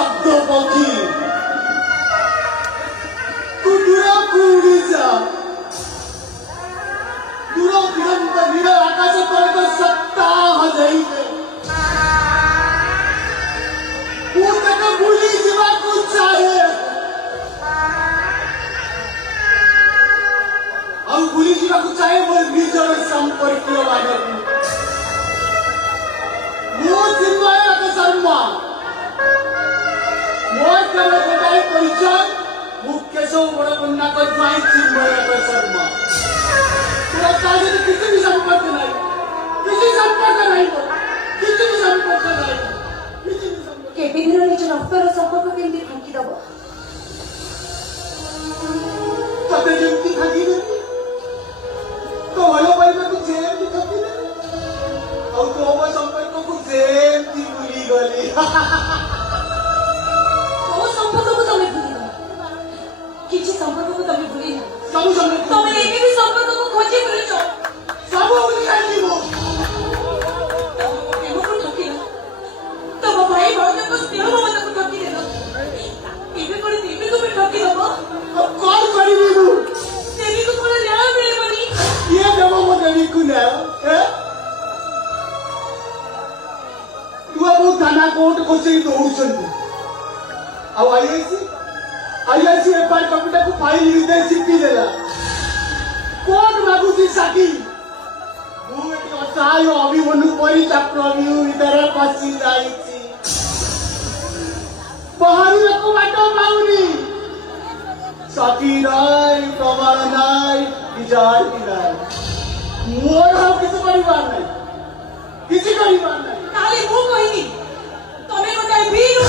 শব্দ পক্ষী কুটুরা কুড়িযা দূর দিগন্ত নীল আকাশ তলক সপ্তাহ যাইবে ମୁଁ ତାକୁ ଭୁଲି ଯିବାକୁ ଚାହେଁ ଆଉ ଭୁଲି ଯିବାକୁ ଚାହେଁ ମୋର ନିଜର ସମ୍ପର୍କୀୟ ମାନଙ୍କୁ ମୁଁ ଚିନ୍ମୟନାଥ ଶର୍ମା ମୋର କେବଳ ଗୋଟାଏ ପରିଚୟ ମୁଁ କେଶବ ବଡ଼ପଣ୍ଡାଙ୍କ ଜ୍ୱାଇଁ ଚିନ୍ମୟନାଥ ଶର୍ମା ମୋର ତା ସହିତ କିଛି ବି ସମ୍ପର୍କ ନାହିଁ କିଛି ସମ୍ପର୍କ ନାହିଁ କିଛି ବି ସମ୍ପର୍କ ନାହିଁ କେତେଦିନ ନିଜ ରକ୍ତର ସମ୍ପର୍କ କେମିତି ଫାଙ୍କିଦବ? ତତେ ଯେମିତି ଫାଙ୍କିଦେବି ତୋ ଭଲ ପାଇବାକୁ ଯେମିତି ଠକିଦେବି ଆଉ ତୋ ସମ୍ପର୍କକୁ ଯେମିତି ଭୁଲିଗଲି କୋଉ ସମ୍ପର୍କକୁ ତମେ ଭୁଲିନ? କିଛି ସମ୍ପର୍କକୁ ତମେ ଭୁଲିନ। ସବୁ ସମ୍ପର୍କ ତମେ ଏବେ ବି ସମ୍ପର୍କକୁ ଖୋଜି ବୁଲୁଛ। ସବୁ ଭୁଲି ଯାଇଥିବ ପ୍ରେମକୁ ଠକିଲ, ତମ ଭାଇ ଭାଉଜଙ୍କ ସ୍ନେହ ମମତାକୁ ଠକିଦେଲ, ଏବେ କଣ ଦେବୀକୁ ବି ଠକିଦବ? ଆଉ କଣ କରିବି ମୁଁ ଦେବୀକୁ କଣ ନ୍ୟାୟ ମିଳିବନି? କିଏ ଦେବ ମୋ ଦେବୀକୁ ନ୍ୟାୟ ନୂଆ ଥାନା କୋର୍ଟ କଚେରୀ ଦୌଡୁଛନ୍ତି ଆଉ ଆଇଆଇସି ଏଫଆଇଆର କପିଟାକୁ ଫାଇଲ ହୃଦୟ ଚିପି ଦେଲା କୋର୍ଟ ମାଗୁଛି ସାକ୍ଷୀ ମୁଁ ଏଠି ଅସହାୟ ଅଭିମନ୍ୟୁ ପରି ତା ପ୍ରଭୁ ଭିତରେ ପଶି ଯାଇଛି ବାହାରିବାକୁ ବାଟ ପାଉନି ସାକ୍ଷୀ ନାହିଁ ପ୍ରମାଣ ନାହିଁ ବିଚାର ନାହିଁ ମୋର ଆଉ କିଛି କରିବାର ନାହିଁ କିଛି କରିବାର ନାହିଁ ତାହେଲେ ମୁଁ କହିବି ତମେ ଗୋଟାଏ ଭୀରୁ